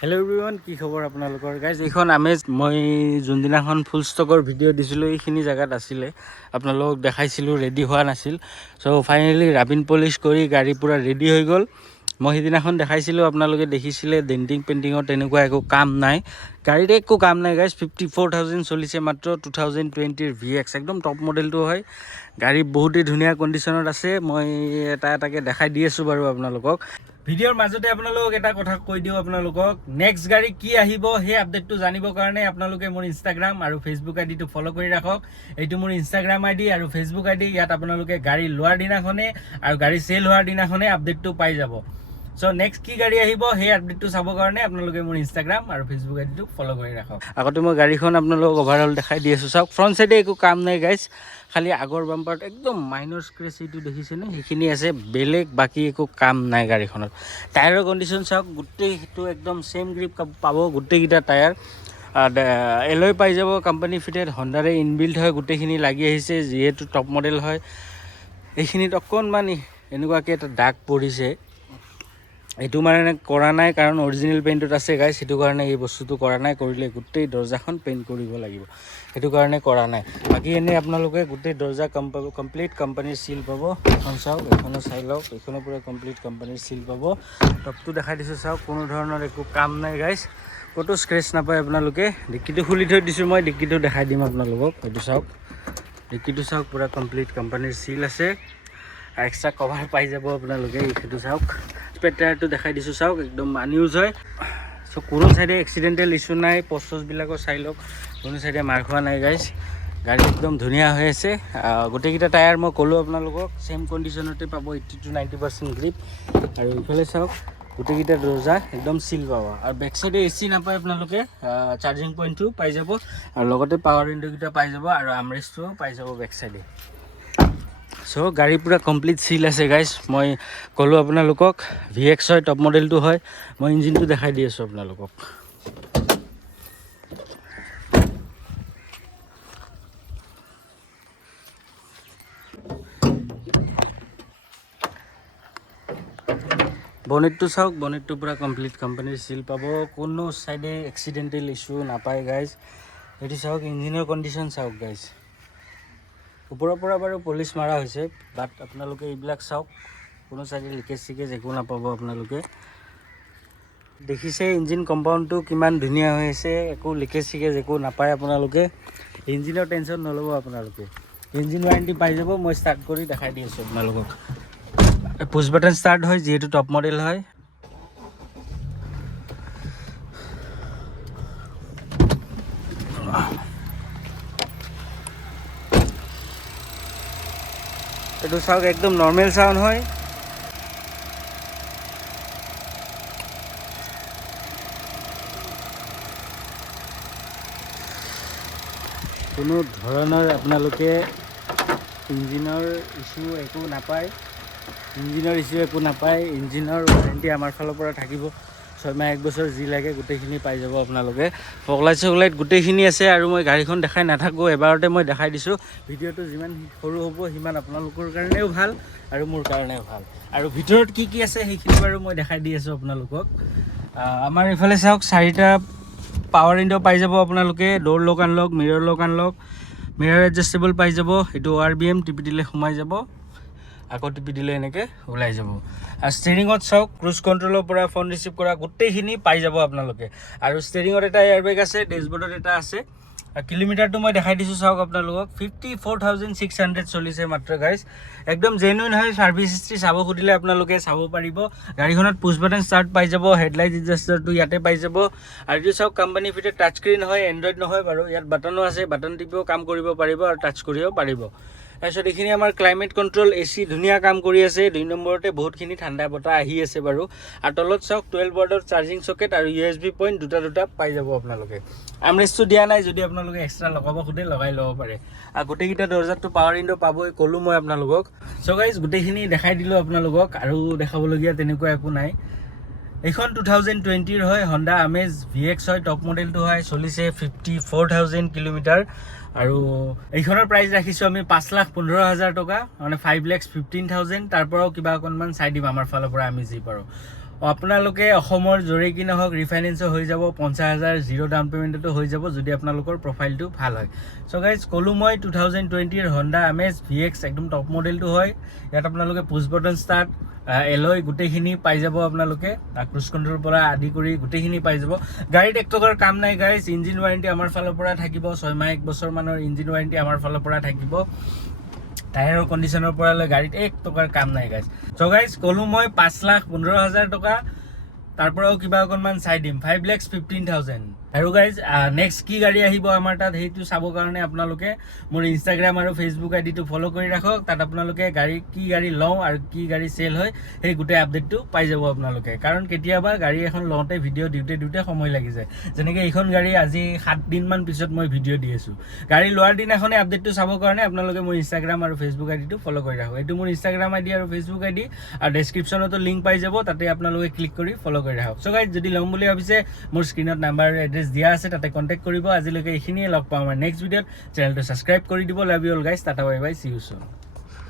Hello' everyone, কি খবৰ আপোনালোকৰ? গাইজ, এইখন আমেজ মই যোনদিনাখন ফুল ষ্টকৰ ভিডিঅ' দিছিলোঁ এইখিনি জেগাত আছিলে। আপোনালোকক দেখাইছিলোঁ, ৰেডি হোৱা নাছিল। চ' ফাইনেলি ৰাবিন পলিচ কৰি গাড়ী পূৰা ৰেডি হৈ গ'ল। মই সিদিনাখন দেখাইছিলোঁ, আপোনালোকে দেখিছিলে ডেণ্টিং পেইণ্টিঙৰ তেনেকুৱা একো কাম নাই। গাড়ীত একো কাম নাই গাইজ। 54,000 চলিছে মাত্ৰ 2020ৰ VX, একদম টপ মডেলটো হয়। গাড়ী বহুতেই ধুনীয়া কণ্ডিশ্যনত আছে। মই এটাকে দেখাই দি আছোঁ বাৰু আপোনালোকক। ভিডিঅ'ৰ মাজতে আপোনালোকক এটা কথা কৈ দিওঁ, আপোনালোকক নেক্সট গাড়ী কি আহিব সেই আপডেটটো জানিবৰ কাৰণে আপোনালোকে মোৰ ইনষ্টাগ্ৰাম আৰু ফেচবুক আইডিটো ফ'ল' কৰি ৰাখক। এইটো মোৰ ইনষ্টাগ্ৰাম আইডি আৰু ফেচবুক আইডি। ইয়াত আপোনালোকে গাড়ী লোৱাৰ দিনাখনে আৰু গাড়ী চেল হোৱাৰ দিনাখনে আপডেটটো পাই যাব। চ' নেক্সট কি গাড়ী আহিব সেই আপডেটটো চাবৰ কাৰণে আপোনালোকে মোৰ ইনষ্টাগ্ৰাম আৰু ফেচবুক আইডিটো ফ'ল' কৰি ৰাখক। আগতে মই গাড়ীখন আপোনালোকক অভাৰঅল দেখাই দি আছোঁ। চাওক, ফ্ৰণ্ট চাইডে একো কাম নাই গাইজ, খালি আগৰ বাম্পাৰত একদম মাইনৰ স্ক্ৰেচ এইটো দেখিছেনে, সেইখিনি আছে। বেলেগ বাকী একো কাম নাই গাড়ীখনত। টায়াৰৰ কণ্ডিশ্যন চাওক, গোটেইটো একদম ছেম গ্ৰিপ পাব গোটেইকেইটা টায়াৰ। এলয় পাই যাব কোম্পানী ফিটেড, হণ্ডাৰে ইনবিল্ড হয়। গোটেইখিনি লাগি আহিছে, যিহেতু টপ মডেল হয়। এইখিনিত অকণমান এনেকুৱাকৈ এটা দাগ পৰিছে, এইটো মানে কৰা নাই কাৰণ অৰিজিনেল পেইণ্টত আছে গাইজ, সেইটো কাৰণে এই বস্তুটো কৰা নাই। কৰিলে গোটেই দৰ্জাখন পেইণ্ট কৰিব লাগিব, সেইটো কাৰণে কৰা নাই। বাকী এনেই আপোনালোকে গোটেই দৰ্জা কমপ্লিট কোম্পানীৰ চিল পাব। এখন চাওক, এইখনো চাই লওক, এইখনো পূৰা কমপ্লিট কোম্পানীৰ চিল পাব। টপটো দেখাই দিছোঁ, চাওক, কোনো ধৰণৰ একো কাম নাই গাইজ, ক'তো স্ক্ৰেচ নাপায় আপোনালোকে। ডিক্কিটো খুলি থৈ দিছোঁ মই, ডিক্কিটো দেখাই দিম আপোনালোকক। এইটো চাওক, ডিক্কিটো চাওক, পূৰা কমপ্লিট কোম্পানীৰ চিল আছে। এক্সট্ৰা কভাৰ পাই যাব আপোনালোকে। সেইটো চাওক, স্পেৰ টায়াৰটো দেখাই দিছোঁ, চাওক, একদম আনইউজ হয়। চ' কোনো চাইডে এক্সিডেণ্টেল ইছ্যু নাই। পষ্টবিলাকো চাই লওক, কোনো চাইডে মাৰ খোৱা নাই গাইজ। গাড়ী একদম ধুনীয়া হৈ আছে। গোটেইকেইটা টায়াৰ মই ক'লোঁ আপোনালোকক ছেম কণ্ডিশ্যনতে পাব, 80 to 90% গ্ৰিপ। আৰু ইফালে চাওক, গোটেইকেইটা দৰ্জা একদম চিল পাব। আৰু বেক চাইডে AC নাপায় আপোনালোকে, চাৰ্জিং পইণ্টটো পাই যাব, আৰু লগতে পাৱাৰ উইণ্ড'কেইটা পাই যাব, আৰু আমৰেষ্টটোও পাই যাব বেক চাইডে। চ' গাড়ী পূৰা কমপ্লিট চিল আছে গাইজ। মই ক'লোঁ আপোনালোকক VX হয়, টপ মডেলটো হয়। মই ইঞ্জিনটো দেখাই দি আছোঁ আপোনালোকক। বনেটটো চাওক, বনেটটো পূৰা কমপ্লিট কোম্পানীৰ চিল পাব, কোনো চাইডে এক্সিডেণ্টেল ইছ্যু নাপায় গাইজ। এইটো চাওক, ইঞ্জিনৰ কণ্ডিশ্যন চাওক গাইজ। ওপৰৰ পৰা বাৰু পলিচ মাৰা হৈছে, বাট আপোনালোকে এইবিলাক চাওক, কোনো চাইডে লিকেজ চিকেজ একো নাপাব আপোনালোকে। দেখিছে ইঞ্জিন কম্পাউণ্ডটো কিমান ধুনীয়া হৈ আছে, একো লিকেজ চিকেজ একো নাপায় আপোনালোকে। ইঞ্জিনৰ টেনশ্যন নল'ব আপোনালোকে, ইঞ্জিন ৱাৰেণ্টি পাই যাব। মই ষ্টাৰ্ট কৰি দেখাই দি আছোঁ আপোনালোকক। পুছ বাটন ষ্টাৰ্ট হয়, যিহেতু টপ মডেল হয়। এইটো চাওক, একদম নৰ্মেল চাউণ্ড হয়। কোনো ধৰণৰ আপোনালোকে ইঞ্জিনৰ ইছ্যু একো নাপায়, ইঞ্জিনৰ ৱাৰেণ্টি আমাৰ ফালৰ পৰা থাকিব 6 মাহ 1 বছৰ, যি লাগে গোটেইখিনি পাই যাব আপোনালোকে। ফগলাইট চগলাইট গোটেইখিনি আছে। আৰু মই গাড়ীখন দেখাই নাথাকোঁ, এবাৰতে মই দেখাই দিছোঁ। ভিডিঅ'টো যিমান সৰু হ'ব সিমান আপোনালোকৰ কাৰণেও ভাল আৰু মোৰ কাৰণেও ভাল। আৰু ভিতৰত কি কি আছে সেইখিনি বাৰু মই দেখাই দি আছোঁ আপোনালোকক। আমাৰ এইফালে চাওক, 4টা পাৱাৰ উইণ্ডো পাই যাব আপোনালোকে। ড'ৰ লক আনলক, মিৰৰ লক আনলক, মিৰৰ এডজাষ্টেবল পাই যাব। এইটো RBM, টিপি দিলে সোমাই যাব, আকৌ টিপি দিলে এনেকৈ ওলাই যাব। আৰু ষ্টেৰিঙত চাওক, ক্ৰুজ কণ্ট্ৰলৰ পৰা ফোন ৰিচিভ কৰা গোটেইখিনি পাই যাব আপোনালোকে। আৰু ষ্টেৰিঙত এটা এয়াৰবেগ আছে, ডেছবৰ্ডত এটা আছে। কিলোমিটাৰটো মই দেখাই দিছোঁ, চাওক আপোনালোকক 54,600 চলিছে মাত্ৰ গাইজ। একদম জেনুইন হয়। ছাৰ্ভিচ হিষ্ট্ৰী চাব সুধিলে আপোনালোকে চাব পাৰিব। গাড়ীখনত পুছ বাটন ষ্টাৰ্ট পাই যাব, হেডলাইট এডজাষ্টাৰটো ইয়াতে পাই যাব। আৰু এইটো চাওক, কোম্পানী ফিটেড টাচ স্ক্ৰীণ হয়, এণ্ড্ৰইড নহয় বাৰু। ইয়াত বাটনো আছে, বাটন টিপিও কাম কৰিব পাৰিব আৰু টাচ কৰিও পাৰিব। তাৰপিছত এইখিনি আমাৰ ক্লাইমেট কণ্ট্ৰল, AC ধুনীয়া কাম কৰি আছে। 2 নম্বৰতে বহুতখিনি ঠাণ্ডা বতাহ আহি আছে বাৰু। আৰু তলত চাওক, 12 ভল্টৰ চাৰ্জিং চকেট আৰু USB পইণ্ট দুটা পাই যাব আপোনালোকে। আমৰেষ্টটো দিয়া নাই, যদি আপোনালোকে এক্সট্ৰা লগাব খোজে লগাই ল'ব পাৰে। আৰু গোটেইকেইটা দৰ্জাতটো পাৱাৰ উইণ্ডো পাবই, ক'লোঁ মই আপোনালোকক। চ' গাইজ, গোটেইখিনি দেখাই দিলোঁ আপোনালোকক, আৰু দেখাবলগীয়া তেনেকুৱা একো নাই। এইখন 2020ৰ হয়, হণ্ডা আমেজ VX হয়, টপ মডেলটো হয়, চলিছে 54,000 কিলোমিটাৰ। আৰু এইখনৰ প্ৰাইচ ৰাখিছোঁ আমি 5,15,000 টকা, মানে 5,15,000। তাৰ পৰাও কিবা অকণমান চাই দিম আমাৰ ফালৰ পৰা, আমি যি পাৰোঁ। আপোনালোকে অসমৰ য'ৰে কি নহওক ৰিফাইনেন্সো হৈ যাব 50,000 জিৰ' ডাউন পে'মেণ্টতো হৈ যাব যদি আপোনালোকৰ প্ৰফাইলটো ভাল হয় চ' গাইজ ক'লোঁ মই 2020ৰ হণ্ডা আমেজ VX একদম টপ মডেলটো হয় ইয়াত আপোনালোকে পুছ বটন ষ্টাৰ্ট এলয় গোটেইখিনি পাই যাব আপোনালোকে ক্ৰুজ কণ্ট্ৰলৰ পৰা আদি কৰি গোটেইখিনি পাই যাব গাড়ীত 1 টকাৰ কাম নাই গাইজ ইঞ্জিন ৱাৰেণ্টি আমাৰ ফালৰ পৰা থাকিব 6 মাহ 1 বছৰমানৰ ইঞ্জিন ৱাৰেণ্টি আমাৰ ফালৰ পৰা থাকিব টায়াৰৰ কণ্ডিশ্যনৰ পৰা লৈ গাড়ীত 1 টকাৰ কাম নাই গাইজ চ' গাইজ ক'লোঁ মই 5,15,000 টকা তাৰ পৰাও কিবা অকণমান চাই দিম 5,15,000 আৰু গাইজ নেক্সট কি গাড়ী আহিব আমাৰ তাত সেইটো চাবৰ কাৰণে আপোনালোকে মোৰ ইনষ্টাগ্ৰাম আৰু ফেচবুক আইডিটো ফ'ল' কৰি ৰাখক তাত আপোনালোকে কি গাড়ী লওঁ আৰু কি গাড়ী চেল হয় সেই গোটেই আপডেটটো পাই যাব আপোনালোকে কাৰণ কেতিয়াবা গাড়ী এখন লওঁতে ভিডিঅ' দিওঁতে সময় লাগি যায় যেনেকৈ এইখন গাড়ী আজি 7 দিনমান পিছত মই ভিডিঅ' দি আছোঁ গাড়ী লোৱাৰ দিনাখনে আপডেটটো চাবৰ কাৰণে আপোনালোকে মোৰ ইনষ্টাগ্ৰাম আৰু ফেচবুক আইডিটো ফ'ল' কৰি ৰাখক এইটো মোৰ ইনষ্টাগ্ৰাম আইডি আৰু ফেচবুক আইডি আৰু ডেছক্ৰিপশ্যনতো লিংক পাই যাব তাতে আপোনালোকে ক্লিক কৰি ফ'ল' কৰি ৰাখক চ' গাইজ যদি ল'ম বুলি ভাবিছে মোৰ স্ক্ৰীণত নাম্বাৰ এড্ৰেছ দিয়া আছে তাতে কণ্টেক্ট কৰিব আজিলৈকে এইখিনিয়ে লগ পাওঁ আমাৰ নেক্সট ভিডিঅ'ত চেনেলটো ছাবস্ক্ৰাইব কৰি দিব love you all guys tata bye bye C you soon